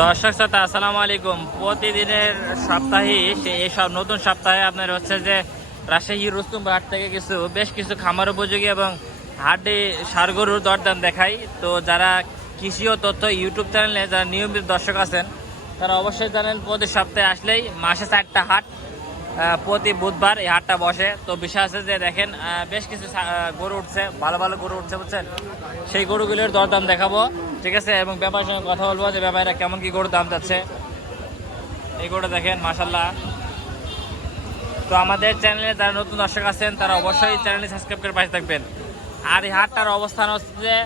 দর্শক শ্রোতা আসসালামু আলাইকুম। প্রতিদিনের সাপ্তাহিক এইসব নতুন সপ্তাহে আপনার হচ্ছে যে রাজশাহী রুস্তমপুর হাট থেকে বেশ কিছু খামার উপযোগী এবং হাটে ষাঁড় গরুর দরদাম দেখাই। তো যারা কৃষি ও তথ্য ইউটিউব চ্যানেলে যারা নিয়মিত দর্শক আছেন তারা অবশ্যই জানেন প্রতি সপ্তাহে আসলেই মাসে 4টা হাট, প্রতি বুধবার এই হাটটা বসে। তো বিষয় আছে যে দেখেন বেশ কিছু গরু উঠছে, ভালো ভালো গরু উঠছে বুঝছেন, সেই গরুগুলোর দরদাম দেখাবো, ঠিক আছে, এবং ব্যাপারের সঙ্গে কথা বলবো যে ব্যাপারীরা কেমন কি গরুর দাম যাচ্ছে। এই গরুটা দেখেন মাশাল্লাহ। তো আমাদের চ্যানেলে যারা নতুন দর্শক আছেন তারা অবশ্যই চ্যানেলটি সাবস্ক্রাইব করে পাশে থাকবেন। আর এই হাটটার অবস্থান হচ্ছে যে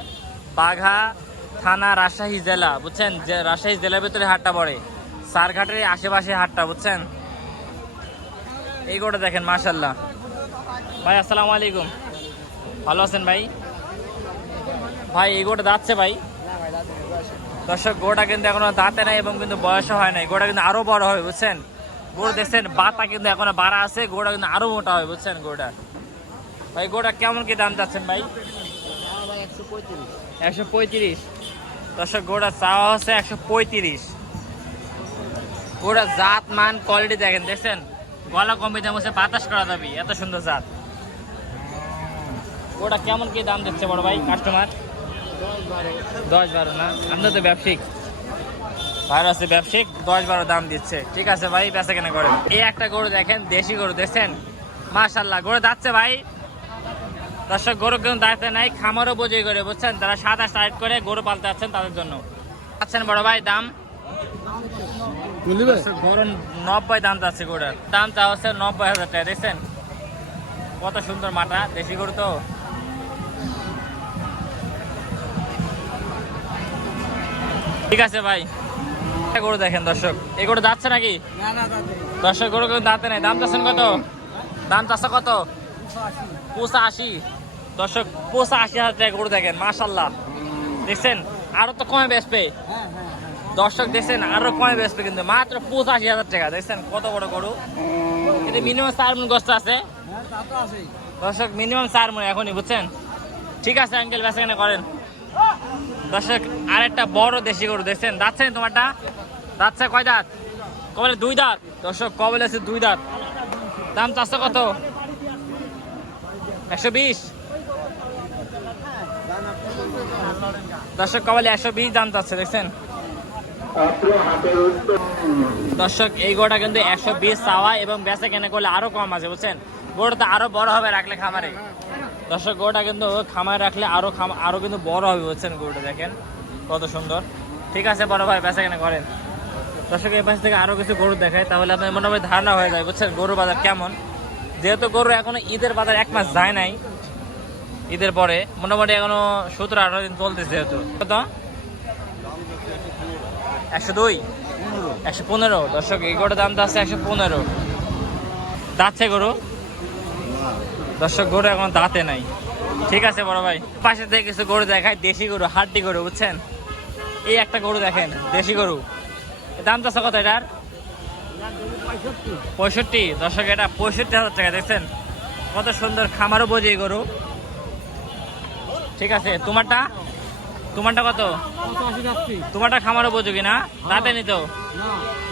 বাঘা থানা, রাজশাহী জেলা, বুঝছেন, যে রাজশাহী জেলার ভিতরে হাটটা পড়ে, সারঘাটের আশেপাশে হাটটা, বুঝছেন। এই গরুটা দেখেন মাশাল্লাহ। ভাই আসসালামু আলাইকুম, ভালো আছেন ভাই? ভাই এই গরুটা যাচ্ছে ভাই? দর্শক গোটা কিন্তু এখনো দাঁতে নাই এবং কিন্তু বয়সও হয় নাই, গোটা কিন্তু আরো বড় হবে বুঝছেন। গরু দেখছেন বাতা কিন্তু এখনো বাড়া আছে, গোটা কিন্তু আরো মোটা হবে বুঝছেন গোটা। ভাই গোটা কেমন কি দাম চাচ্ছেন ভাই? 135। দর্শক গোটা চাওয়া হচ্ছে 135। গোটা জাত মান কোয়ালিটি দেখেন, দেখছেন গলা কমে দাম হচ্ছে বাতাস করা যাবে, এত সুন্দর জাত। গোটা কেমন কি দাম দিচ্ছে বড় ভাই কাস্টমার? 10-12 না, আমরা তো ব্যবসায়িক ভাইরা আছে, ব্যবসায়িক 10-12 দাম দিচ্ছে, ঠিক আছে ভাই, বেচা কেনা করেন। এই একটা গরু দেখেন, দেশি গরু দেখছেন মাশাল্লাহ, গরু যাচ্ছে ভাই। দর্শক গরু কিন্তু দাঁড়াতে নাই, খামারও বোঝে করে বুঝছেন, তারা 7-8 করে গরু পালতে যাচ্ছেন, তাদের জন্য আছেন বড় ভাই। দাম গরু 90 দাম যাচ্ছে, গরুর দাম চা হচ্ছে 90,000 টাকা। দেখছেন কত সুন্দর মাটা, দেশি গরু তো। ঠিক আছে ভাই, গরু দেখেন দর্শক, এই গরু যাচ্ছে নাকি? দর্শক গরু কিন্তু দাঁতে নাই, দাম চাচ্ছেন কত? দাম চাচ্ছে কত? 85। দর্শক 85,000 টাকা গরু দেখেন মাশাল্লাহ, দেখছেন আরো তো কমে বেচবে। দর্শক দেখছেন আরো কমে বেচবে, কিন্তু মাত্র 85,000 টাকা। দেখছেন কত বড় গরু, এটা মিনিমাম 4 মণ গোস্ত আছে দর্শক, মিনিমাম 4 মণ এখনই, বুঝছেন। ঠিক আছে আঙ্কেল, বেচা কেনা করেন। দর্শক আরেকটা বড় দেশি গরু দেখছেন, দাঁতছে তোমারটা? দাঁতছে কয় দাঁত? কবলে 2 দাঁত। দর্শক কবলে আছে 2 দাঁত। দাম চাচ্ছে কত? 120। দর্শক কবলে 120 দাম চাচ্ছে, দেখছেন। দর্শক এই গরুটা কিন্তু 120 চাওয়া, এবং বেচা কেনা করলে আরো কম আছে বুঝছেন। গরুটা আরো বড় হবে রাখলে খামারে। দর্শক গরুটা কিন্তু খামারে রাখলে আরো কিন্তু বড় হবে বুঝছেন। গরুটা দেখেন কত সুন্দর। ঠিক আছে বড় ভাই, বেচা কেনা করেন। দর্শক এই পাশ থেকে আরো কিছু গরু দেখায়, তাহলে আপনার মোটামুটি ধারণা হয়ে যায় বুঝছেন গরুর বাজার কেমন। যেহেতু গরু এখনো ঈদের বাজার 1 মাস যায় নাই, ঈদের পরে মোটামুটি এখনো 17-18 দিন চলতেছে। যেহেতু কত? 102, 115। দর্শক এই গরুটার দামটা আছে 115। দাঁতছে গরু? দর্শক গরু এখন দাঁতে নাই। ঠিক আছে বড় ভাই, পাশে থেকে কিছু গরু দেখায়, দেশি গরু, হাড্ডি গরু বুঝছেন। এই একটা গরু দেখেন, দেশি গরু, দাম চাচ্ছে কত এটার? 65। দর্শক এটা 65,000 টাকা। দেখছেন কত সুন্দর, খামারও বোঝে গরু। ঠিক আছে তোমারটা কত? তোমারটা খামারও বোঝো কিনা, দাঁতে নিত?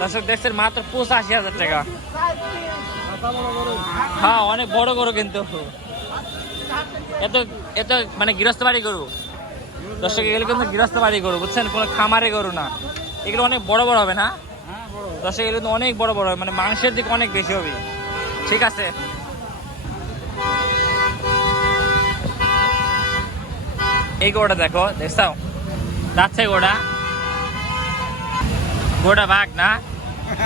দর্শক দেখছেন মাত্র 85,000 টাকা। হ্যাঁ অনেক বড় গরু, কিন্তু এত এত মানে গৃহস্থ বাড়ি গরু। দর্শক এগুলো কিন্তু গৃহস্থ বাড়ি গরু বুঝছেন, কোনো খামারে গরু না। এগুলো অনেক বড় বড় হবে না দর্শক, এগুলো কিন্তু অনেক বড় বড় হবে, মানে মাংসের দিকে অনেক বেশি হবে। ঠিক আছে এই গরুটা দেখো, দেখছাও যাচ্ছে গোটা বাঘ না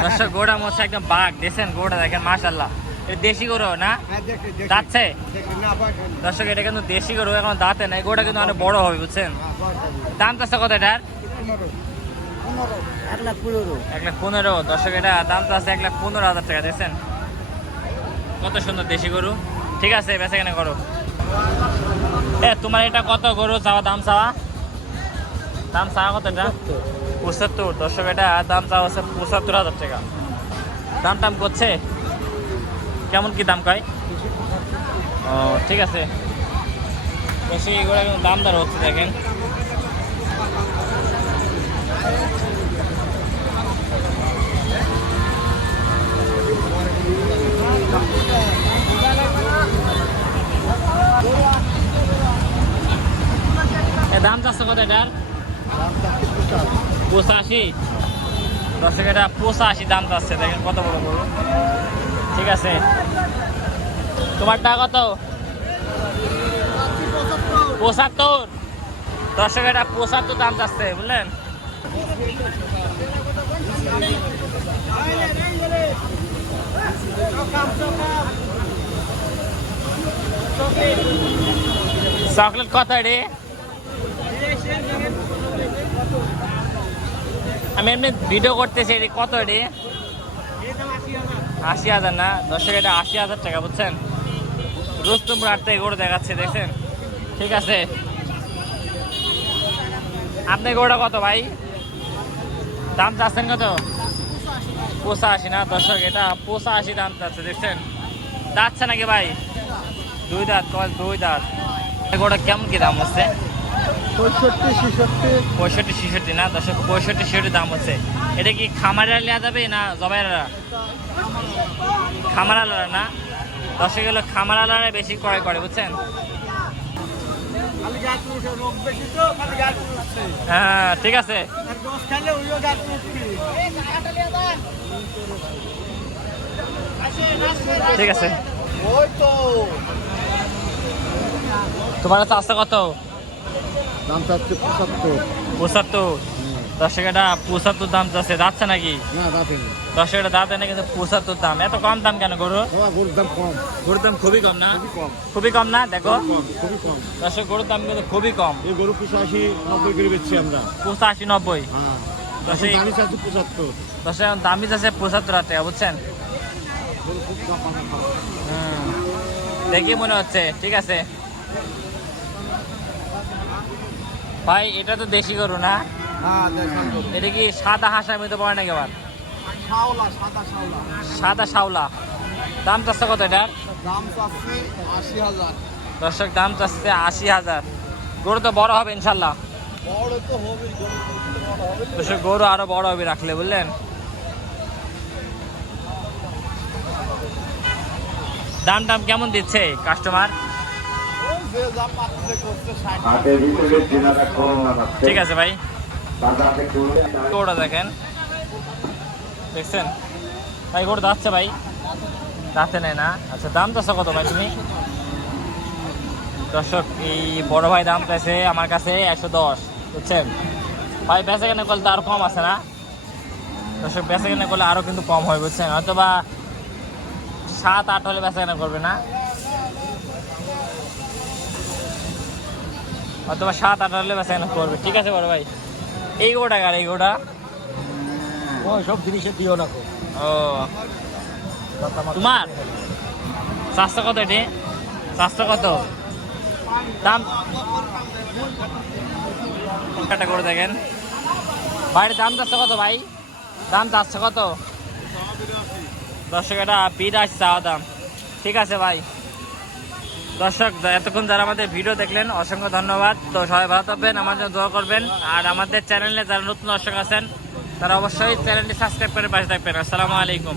দর্শক, গোটা মধ্যে একদম বাঘ। দেখছেন গোটা দেখেন মাশাল্লাহ, এটা দেশি গরু না? যাচ্ছে দর্শক, এটা কিন্তু দেশি গরু, এখন দাঁতে নাই। গোটা কিন্তু অনেক বড় হবে বুঝছেন। দাম চাচ্ছে কত এটার? 1,15,000। দর্শক এটা দাম চাচ্ছে 1,15,000 টাকা। দেখছেন কত সুন্দর দেশি গরু। ঠিক আছে বেচা কেনা করো। তোমার এটা কত গরু চাওয়া? দাম চাওয়া কত এটা? 75। দর্শক এটা দাম চাওয়া হচ্ছে 75,000 টাকা। দাম টাম করছে কেমন কি দাম কয়? ও ঠিক আছে, বেশি এগুলো দাম দর হচ্ছে দেখেন। এটার? 85। দর্শক এটা 85 দাম চাচ্ছে, দেখেন কত বড় গরু। ঠিক আছে, তোমারটা কত? 75। দর্শক এটা 75 দাম চাচ্ছে, বুঝলেন? চকলেট কত রে? আমি এমনি ভিডিও করতেছি, এটি কত রে? 80,000 না দর্শক, এটা 80,000 টাকা, বুঝছেন? রুস্তমপুর হাট থেকে গরু দেখাচ্ছে, দেখছেন? ঠিক আছে, আপনি গরুটা কত ভাই দাম চাচ্ছেন? কত? 85 না দর্শক, এটা 85 দাম চাচ্ছে, দেখছেন? যাচ্ছে নাকি ভাই? 2 দাঁত, 2 দাঁত। গরুটা কেমন কি দাম হচ্ছে? 65-66 না দর্শক, 65-66 দাম হচ্ছে। এটা কি খামারে নেওয়া যাবে না জবাইরা? খামারালারা না দর্শক, হলো খামারালারা বেশি ক্রয় করে, বুঝছেন? হ্যাঁ ঠিক আছে, ঠিক আছে। তোমার কাছে আসছে কত দাম চাচ্ছে 75। 75 দর্শক, এটা 75 দাম চাচ্ছে। যাচ্ছে নাকি? না দাঁতে দর্শক এটা দাঁতে না, কিন্তু 75 দাম। এত কম দাম কেন গরু? গরুর দাম কম, গরুর দাম খুবই কম না? খুবই কম, খুবই কম না, দেখো খুবই কম। দর্শক গরুর দাম কিন্তু খুবই কম। এই গরু 85-90 করে বেচছি আমরা। 85-90 হ্যাঁ, দর্শক, দামি চাচ্ছে 75। দর্শক দামি চাচ্ছে 75,000 টাকা, বুঝছেন? গরু খুব দাম ভালো। দেখি মনে হচ্ছে। ঠিক আছে ভাই, এটা তো দেশি গরু না? হ্যাঁ দেখান গরু। এটা কি সাদা হাঁসের মধ্যে পড়ে নাকি আবার? শাওলা, সাদা শাওলা। সাদা শাওলা। দাম চাচ্ছে কত এটার? দাম চাচ্ছে 80,000। দর্শক দাম চাচ্ছে 80,000। গরু তো বড় হবে ইনশাল্লাহ। বড় তো হবে, গরু বড় হবে। দর্শক গরু আরো বড় হবে রাখলে, বুঝলেন? দাম টাম কেমন দিচ্ছে কাস্টমার? যে যা পাচ্ছে করছে 60। হাটের ভিতরে চেনাটা করোনা আছে। ঠিক আছে ভাই, বাজার থেকে গরুটা দেখেন, দেখছেন ভাই? গরু যাচ্ছে ভাই, যাচ্ছে নেই না? আচ্ছা, দাম চাচ্ছে কত ভাই তুমি? দর্শক এই বড় ভাই দাম চাইছে আমার কাছে 110, বুঝছেন ভাই? বেচা কেনা করলে তো আরো কম আছে না দর্শক? বেচা কেনা করলে আরো কিন্তু কম হয়, বুঝছেন? হয়তো বা 7-8 হলে বেচা কেনা করবে না, হয়তো বা 7-8 হলে বেচা কেনা করবে। ঠিক আছে বড় ভাই, এই গোটা কার? এই গোটা ওই সব জিনিসে দিও না। ও তোমার? স্বাস্থ্য কত? এটি স্বাস্থ্য কত দাম? একটা করে দেখেন বাইরের দাম চাচ্ছে কত ভাই? দাম চাচ্ছে কত? দর্শক এটা 82 চাওয়া দাম। ঠিক আছে ভাই, দর্শক এতক্ষণ যারা আমাদের ভিডিও দেখলেন অসংখ্য ধন্যবাদ। তো সবাই ভালো থাকবেন, আমার জন্য দোয়া করবেন। আর আমাদের চ্যানেলে যারা নতুন দর্শক আছেন তারা অবশ্যই চ্যানেলটি সাবস্ক্রাইব করে পাশে থাকবেন। আসসালামু আলাইকুম।